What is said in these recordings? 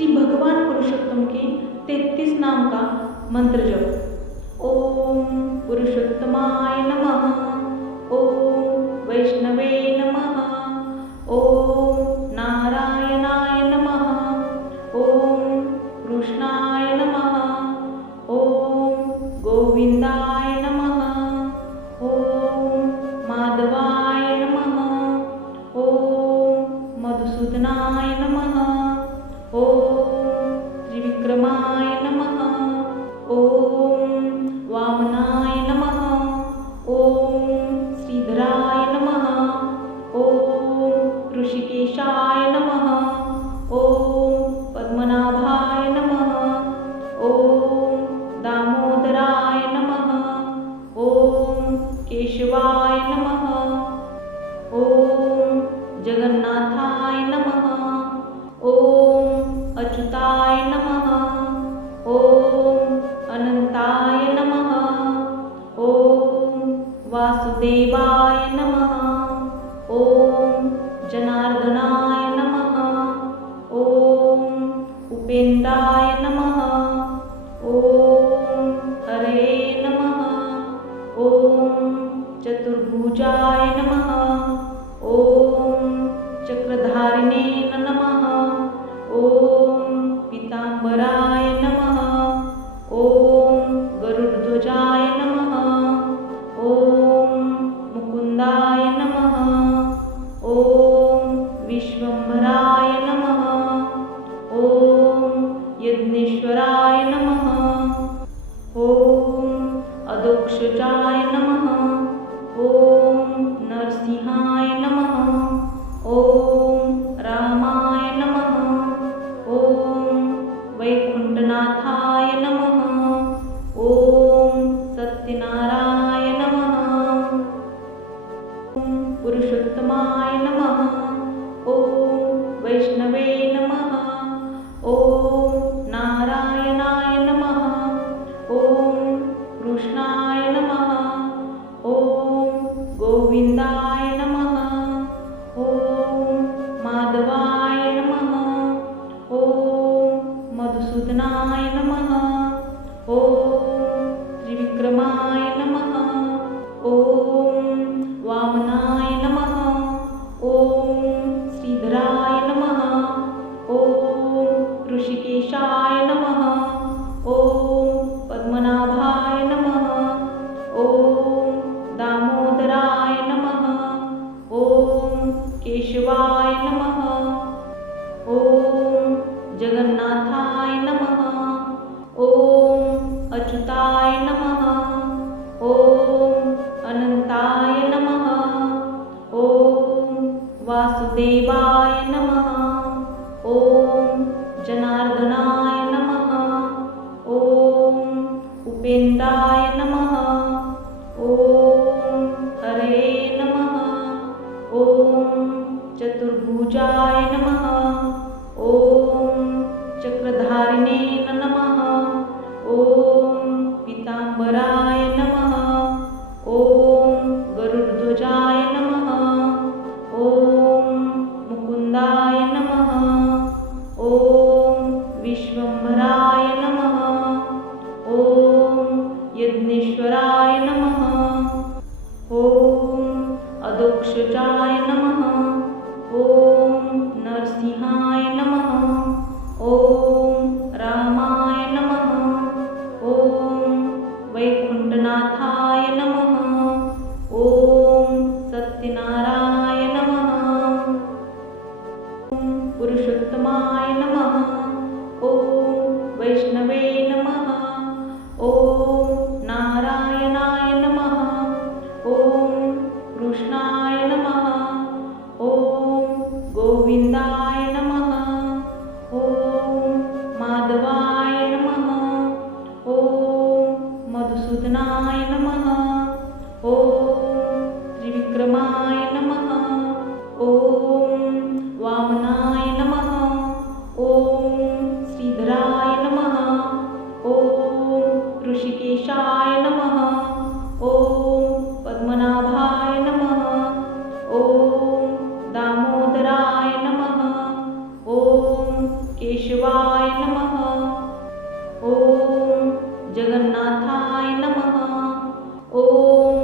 श्री भगवान पुरुषोत्तम के 33 नाम का मंत्र जप। ओम पुरुषोत्तमाय नमः, ओम वैष्णवे नमः, ओम नारायणाय नमः, ओम कृष्णाय नमः, ओम गोविंदाय नमः, ओम माधवाय नमः, ओम मधुसूदनाय नमः, ओम त्रिविक्रमाय नमः, ओम वामनाय नमः, ओम श्रीधराय नमः, ओम ऋषिकेशाय नमः, ओम पद्मनाभाय नमः, ओम दामोदराय नमः, ओम केशवाय नमः, ओम जगन्नाथाय नमः, ओम अच्युताय नमः, ओम अनंताय नमः, ओम वासुदेवाय नमः, ओम जनार्दनाय नमः, ओम उपेन्द्राय नमः, ओम हरे नमः, ओम चतुर्भुजाय नमः, ओम चक्रधारिणे नमः, ओम पीतांबराय नमः, ओम गरुडध्वजाय नमः, ओम मुकुंदाय नमः, ओम विश्वंभराय नमः, ओम यज्ञेश्वराय नमः, ओम अदोक्षजाय नमः, ओम नरसिंहाय नमः, ओम रामाय नमः, ओम वैकुंठनाथाय नमः, ओम सत्यनारायण नमः, ओम पुरुषोत्तमाय नमः, ओम वैष्णवे नमः, ओम नारायणाय नमः, ओम कृष्णाय नमः, ओम गोविंदाय नमः, ओम माधवाय नमः, ओम मधुसूदनाय नमः, ओम त्रिविक्रमाय नमः, ओम वामनाय नमः, ओम श्रीधराय नमः, ओम ऋषिकेशाय नमः, ओम पद्मनाभाय नमः, ओम दामोदराय नमः, ओम केशवाय नमः, ओम जगन्नाथाय नमः, ओम अच्युताय नमः, ओम अनंताय नमः, ओम वासुदेवाय नमः, ओम जनार्दनाय नमः, ओम उपेन्द्राय नमः, ओम हरे नमः, ओम चतुर्भुजाय नमः, ओम चक्रधारिणे नमः, ओम पीतांबराय नमः, ओम गरुडध्वजाय नमः, ओम मुकुंदाय नमः, ओम विश्वंभराय नमः, ओम यज्ञेश्वराय नमः, ओम अदोक्षजाय नमः, ओम नरसिंहाय नमः, ओम रामाय नमः, ओम वैकुंठनाथाय नमः, ओम सत्यनारायण नमः, ओम पुरुषोत्तमाय नमः, ओम वैष्णवे नमः, ओम नारायणाय नमः, ओम कृष्णाय नमः, ओम गोविंदाय नमः, ओम माधवाय नमः, ओम मधुसूदनाय नमः, ओम त्रिविक्रमाय नमः, ओम वामनाय नमः, ओम श्रीधराय नमः, ओम ऋषिकेशाय नमः, ओम पद्मनाभाय नमः, ओम दामोदराय नमः, ओम केशवाय जगन्नाथाय नमः। ॐ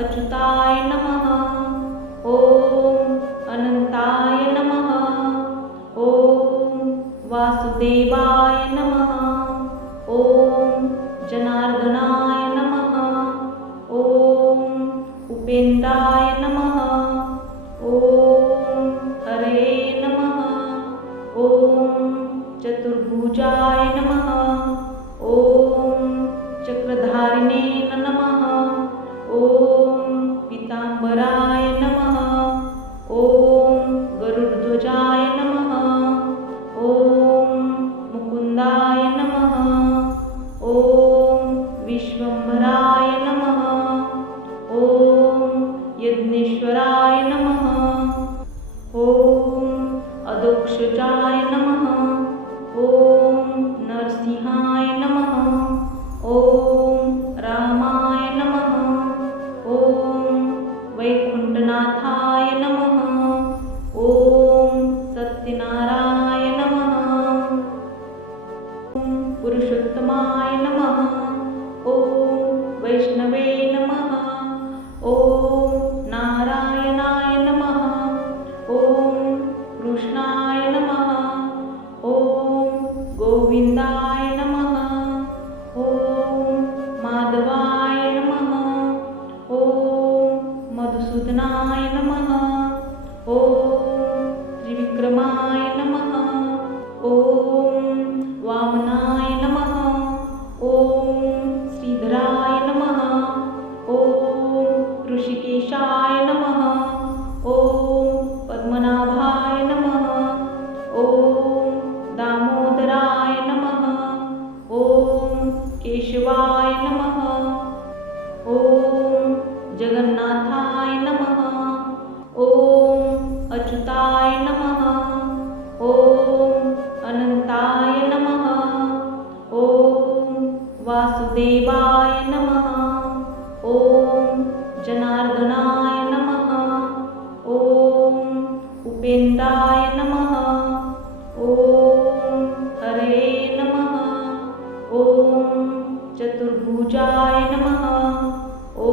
अच्युताय नमः। ॐ अनंताय नमः। ॐ वासुदेवाय नमः। ॐ जनार्दनाय नमः। ॐ उपेन्द्राय नमः। ॐ हरे नमः। ॐ चतुर्भुजाय नमः। ॐ चक्रधारिणे नमः। ॐ पीताम्बराय नमः। ॐ गरुडध्वजाय नमः। ॐ मुकुन्दाय नमः। ॐ विश्वम्भराय नमः। ॐ यज्ञेश्वराय नमः। ॐ अदोक्षजाय नमः। ॐ नरसिंहाय नमः। ॐ रामाय नमः। ॐ वैकुण्ठनाथाय नमः। ॐ सत्यनारायणाय नमः। ॐ पुरुषोत्तमाय नमः। ॐ वैष्णवे नमः। ॐ नारायणाय नमः। ॐ कृष्णाय नमः। ॐ गोविंदाय नमः। ॐ माधवाय नमः। ॐ मधुसूदनाय नमः। ॐ त्रिविक्रमाय नमः। ॐ वामनाय नमः। ॐ श्रीधराय नमः। ॐ ऋषिकेशाय नमः। ॐ पद्मनाभाय नमः। ॐ दामोदराय नमः। ॐ केशवाय नमः। ॐ जगन्नाथाय नमः। ॐ अच्युताय नमः। ॐ अनंताय नमः। ॐ वासुदेवाय नमः। ॐ जनार्दनाय नमः। ॐ उपेन्द्राय नमः। ॐ हरे नमः। ॐ चतुर्भुजाय नमः। ॐ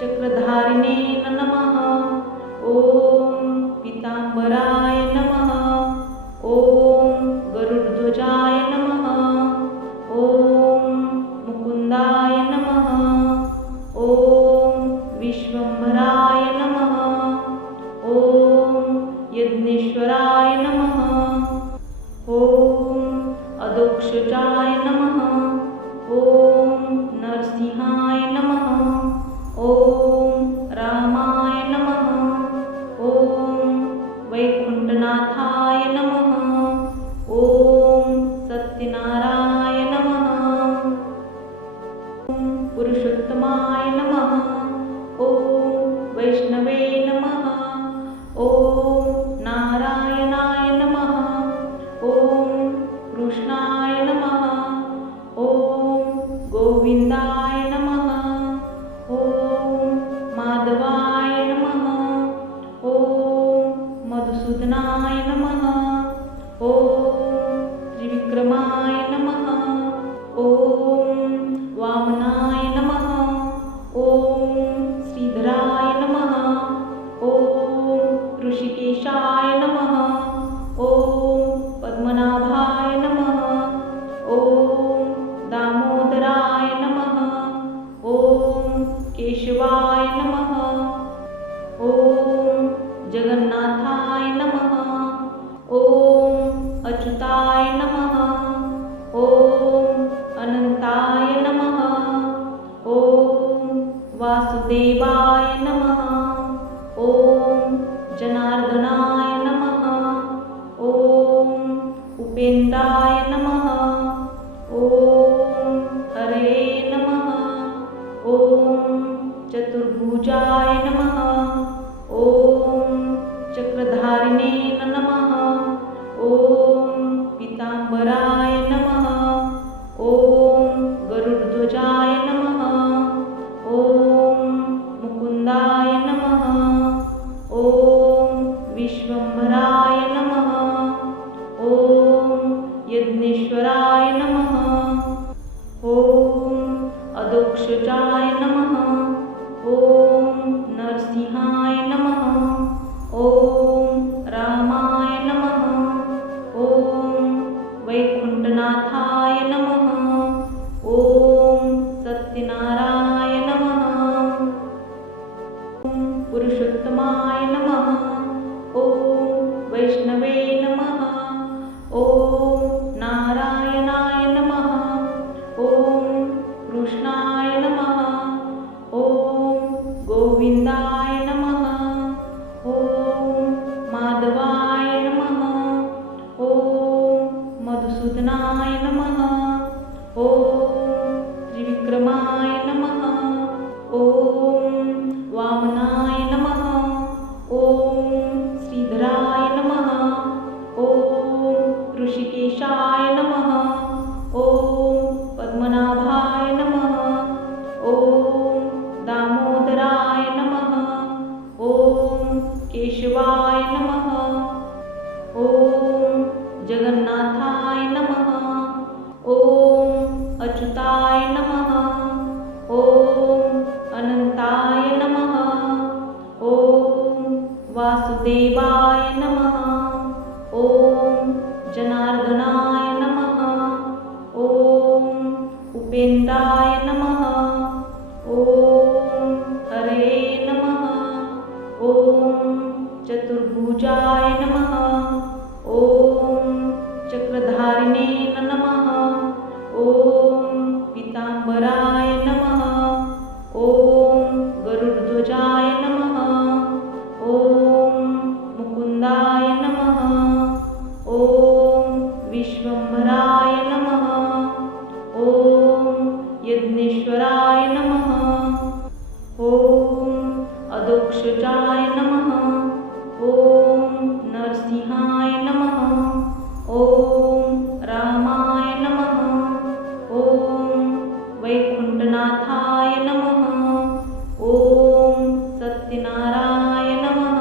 चक्रधारिणे नमः। ॐ पीताम्बराय नमः। ॐ गरुडध्वजाय नमः। ॐ मुकुन्दाय नमः। ॐ विश्वम्भराय नमः। ॐ यज्ञेश्वराय नमः। ॐ अदोक्षजाय नमः। ॐ नरसिंहाय नमः। ॐ रामाय नमः। ॐ वैकुण्ठनाथाय नमः। ॐ सत्यनारायणाय नमः। ॐ पुरुषोत्तमाय नमः। ॐ वैष्णवे नमः। ॐ नारायणाय नमः। ॐ कृष्णाय नमः। ॐ गोविंदाय नमः। ॐ माधवाय नमः। ॐ मधुसूदनाय नमः। ॐ त्रिविक्रमाय नमः। ॐ वामनाय नमः। ॐ श्रीधराय नमः। ॐ ऋषिकेशाय नमः। ॐ पद्मनाभाय नमः। ॐ दामोदराय नमः। ॐ केशवाय नमः। ॐ जगन्नाथाय नमः। ॐ अच्युताय नमः। ॐ अनंताय नमः। ॐ वासुदेवाय नमः। ॐ जनार्दनाय नमः। ॐ उपेन्द्राय नमः। ॐ हरे नमः। ॐ चतुर्भुजाय नमः। ॐ चक्रधारिणे नमः। ॐ पीताम्बराय नमः। ॐ गरुडध्वजाय नमः। ॐ मुकुन्दाय नमः। ॐ ॐ रामाय नमः। ॐ वैकुण्ठनाथाय नमः। ॐ सत्यनारायण नमः। ॐ पुरुषोत्तमाय नमः। ॐ वैष्णवे नमः। ॐ नारायणाय नमः। ॐ कृष्णाय नमः। ॐ गोविंदाय नमः। ॐ माधवाय नमः। ॐ मधुसूदनाय नमः। ॐ त्रिविक्रमाय नमः। ॐ वामनाय नमः। ॐ श्रीधराय नमः। ॐ ऋषिकेशाय नमः। ॐ पद्मनाभाय नमः। ॐ दामोदराय नमः। ॐ केशवाय नमः। ॐ जगन्नाथाय नमः। ॐ अच्युताय नमः। ॐ अनंताय नमः। ॐ वासुदेवाय नमः। ॐ जनार्दनाय नमः। ॐ उपेन्द्राय नमः। ॐ हरे नमः। ॐ चतुर्भुजाय नमः। ॐ चक्रधारिणे नमः। ॐ पीताम्बराय नमः। ॐ गरुडध्वजाय नमः। ॐ मुकुन्दाय नमः। ॐ विश्वम्भराय नमः। ॐ यज्ञेश्वराय नमः। ॐ अधोक्षजाय नमः। ॐ नरसिंहाय नमः। ॐ रामाय नमः। ॐ वैकुण्ठनाथाय नमः। ॐ सत्यनारायण नमः।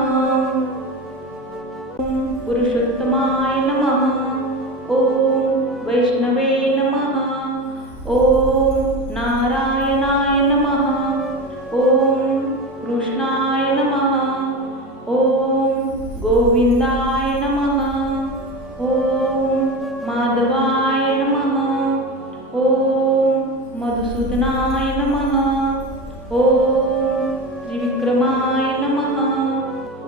ॐ पुरुषोत्तमाय नमः। ॐ वैष्णवे नमः। ॐ नारायणाय नमः। ॐ कृष्णाय नमः। ॐ गोविंदाय नमः। ॐ माधवाय नमः। ॐ मधुसूदनाय नमः। ॐ त्रिविक्रमाय नमः।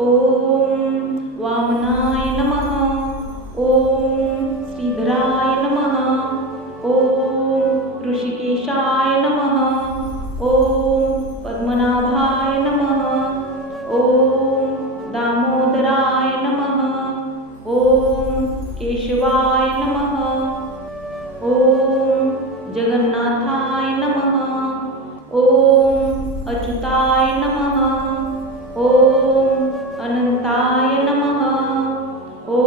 ॐ वामनाय नमः। ॐ श्रीधराय नमः। ॐ ऋषिकेशाय नमः। ॐ पद्मनाभाय नमः। ॐ दामोदराय नमः। ॐ केशवाय नमः। ॐ जगन्नाथाय नमः। ॐ अच्युताय नमः। ॐ अनंताय नमः। ॐ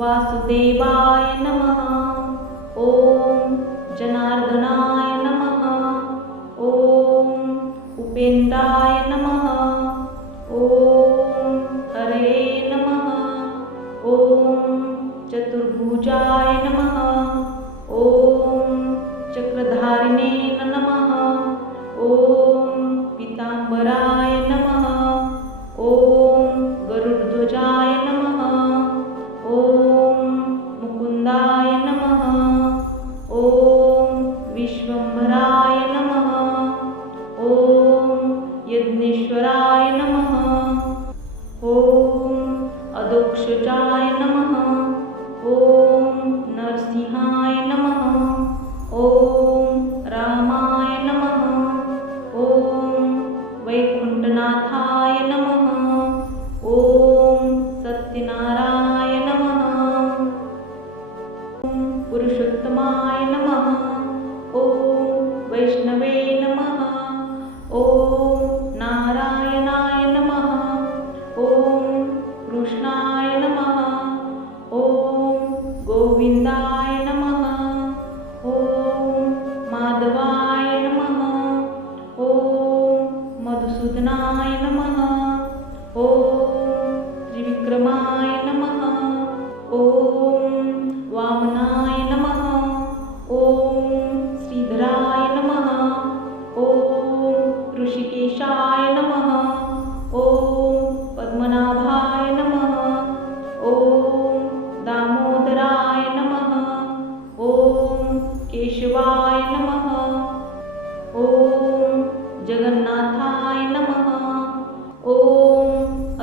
वासुदेवाय नमः। ॐ जनार्दनाय नमः। ॐ उपेन्द्राय नमः। ॐ हरे नमः। ॐ चतुर्भुजाय नमः। ॐ चक्रधारिणे नमः। ॐ पीताम्बराय नमः। ॐ गरुडध्वजाय नमः। ॐ मुकुन्दाय नमः। ॐ विश्वम्भराय नमः। ॐ यज्ञेश्वराय नमः। ॐ अधोक्षजाय नमः। ॐ नरसिंहाय नमः। ॐ रामाय नमः। ॐ वैकुण्ठनाथाय नमः।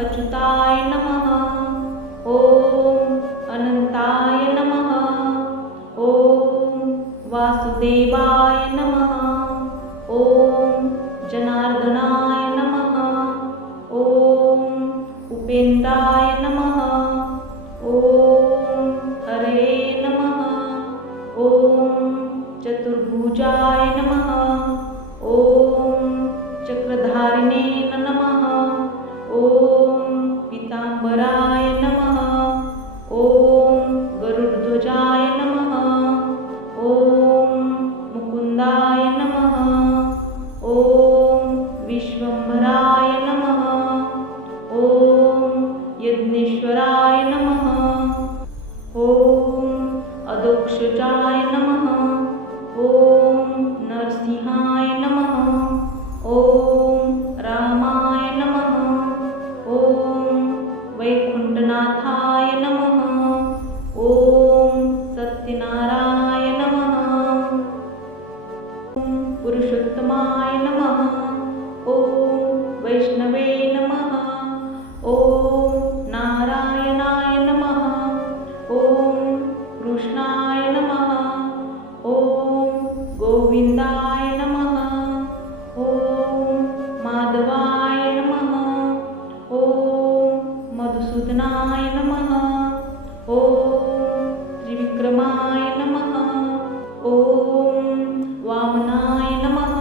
अच्युताय नमः। ॐ अनंताय नमः। ॐ वासुदेवाय नमः। ॐ जनार्दनाय नमः। ॐ उपेन्द्राय नमः। ॐ हरे नमः। ॐ चतुर्भुजाय नमः। ॐ चक्रधारिणे नमः। ॐ पीताम्बराय नमः। ॐ गरुडध्वजाय नमः। ॐ मुकुन्दाय नमः। ॐ विश्वम्भराय नमः। ॐ यज्ञेश्वराय नमः। ॐ अधोक्षजाय नमः। ॐ नरसिंहाय नमः। ॐ रामाय नमः। ॐ वैकुण्ठनाथाय नमः। ॐ सत्यनारायणाय नमः। ॐ पुरुषोत्तमाय नमः। ॐ वैष्णवे नमः। ॐ नारायणाय नमः। ॐ कृष्णाय नमः। ॐ गोविन्दाय नमः। ॐ माधवाय नमः। ॐ मधुसूदनाय नमः। ॐ त्रिविक्रमाय नमः। ॐ वामनाय नमः।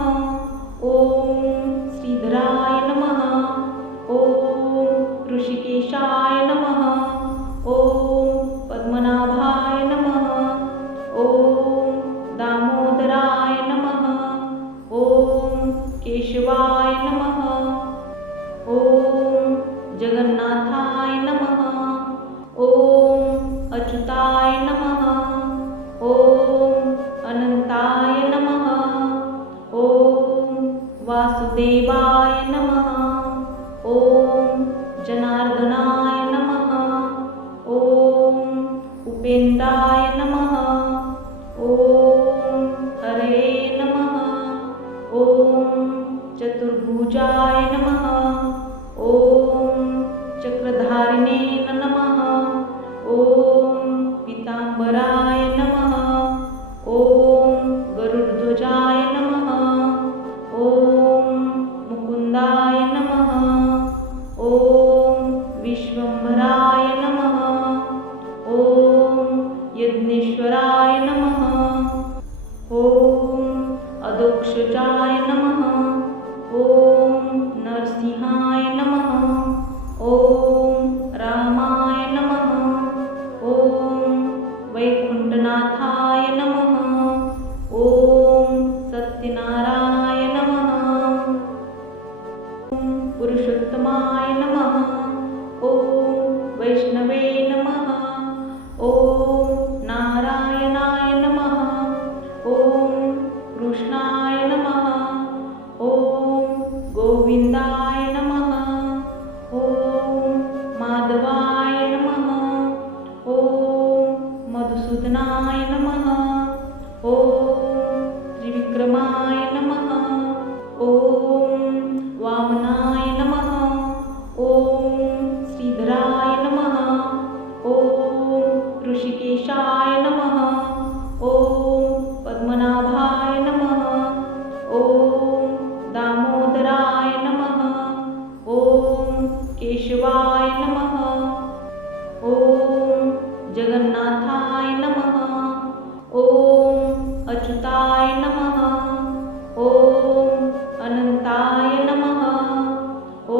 ॐ श्रीधराय नमः। ॐ ऋषिकेशाय नमः। ॐ पद्मनाभाय नमः। ॐ दामोदराय नमः। ॐ केशवाय नमः। ॐ जगन्नाथाय नमः। ॐ अच्युताय नमः। ॐ अनंताय नमः। ॐ वासुदेवाय नमः। ॐ जनार्दनाय नमः। ॐ उपेन्द्राय नमः। ॐ हरे नमः। ॐ चतुर्भुजाय नमः। ॐ चक्रधारिणे नमः। ॐ पीताम्बराय नमः। ॐ गरुडध्वजाय नमः। ॐ मुकुन्दाय नमः। ॐ विश्वम्भराय नमः। ॐ यज्ञेश्वराय नमः। ॐ अधोक्षजाय नमः। ॐ नरसिंहाय नमः। ॐ रामाय नमः। ॐ वैकुण्ठनाथाय नमः। ॐ सत्यनारायणाय नमः। ॐ पुरुषोत्तमाय नमः। ॐ वैष्णवे नमः। ॐ नारायणाय नमः। ॐ कृष्णाय नमः। ॐ गोविन्दाय नमः। ॐ माधवाय नमः। ॐ मधुसूदनाय नमः। ॐ त्रिविक्रमाय नमः। ॐ वामनाय नमः। ॐ श्रीधराय नमः। ॐ ऋषिकेशाय नमः। ॐ पद्मनाभाय नमः। ॐ दामोदराय नमः। ॐ केशवाय नमः। ॐ जगन्नाथाय नमः। ॐ अच्युताय नमः। ॐ अनंताय नमः। ॐ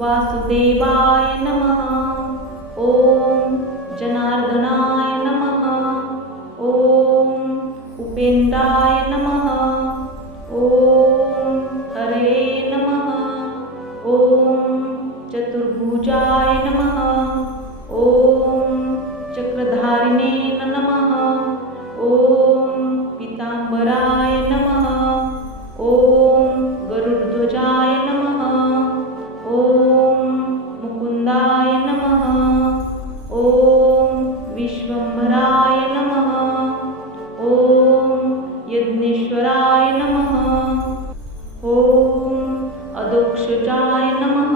वासुदेवाय नमः। ॐ जनार्दनाय नमः। ॐ उपेन्द्राय नमः। ॐ हरे नमः। ॐ चतुर्भुजाय नमः। ॐ चक्रधारिणे नमः। ॐ पीताम्बराय नमः। ॐ गरुडध्वजाय नमः। ॐ मुकुन्दाय नमः। ॐ विश्वम्भराय नमः। ॐ यज्ञेश्वराय नमः। ॐ अधोक्षजाय नमः।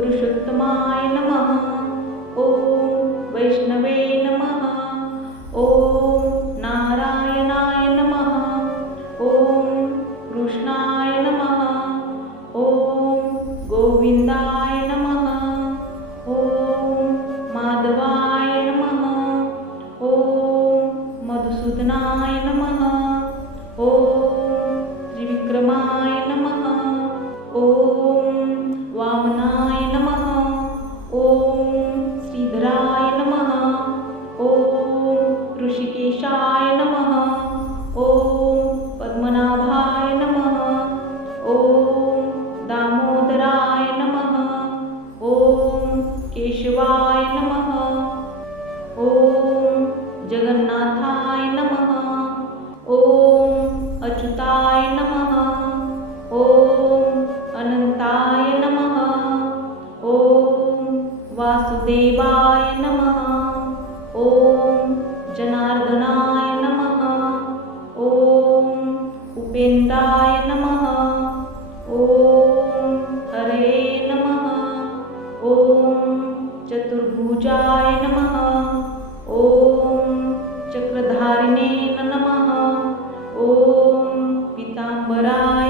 पुरुषोत्तमाय नमः। ॐ वैष्णवे नमः। ॐ नारायणाय नमः। ॐ कृष्णाय नमः। ॐ गोविंदाय नमः। ॐ माधवाय नमः। ॐ मधुसूदनाय नमः। ॐ त्रिविक्रमाय नमः। ॐ वामनाय नमः। ॐ श्रीधराय नमः। ॐ ऋषिकेशाय नमः। ॐ पद्मनाभाय नमः। ॐ दामोदराय नमः। ॐ केशवाय नमः। ॐ जगन्नाथाय नमः। ॐ अच्युताय नमः। ॐ अनंताय नमः। ॐ वासुदेवाय नमः। ॐ जनार्दनाय नमः। ॐ उपेन्द्राय नमः। ॐ हरे नमः। ॐ चतुर्भुजाय नमः। ॐ चक्रधारिणे नमः। ॐ पीतांबराय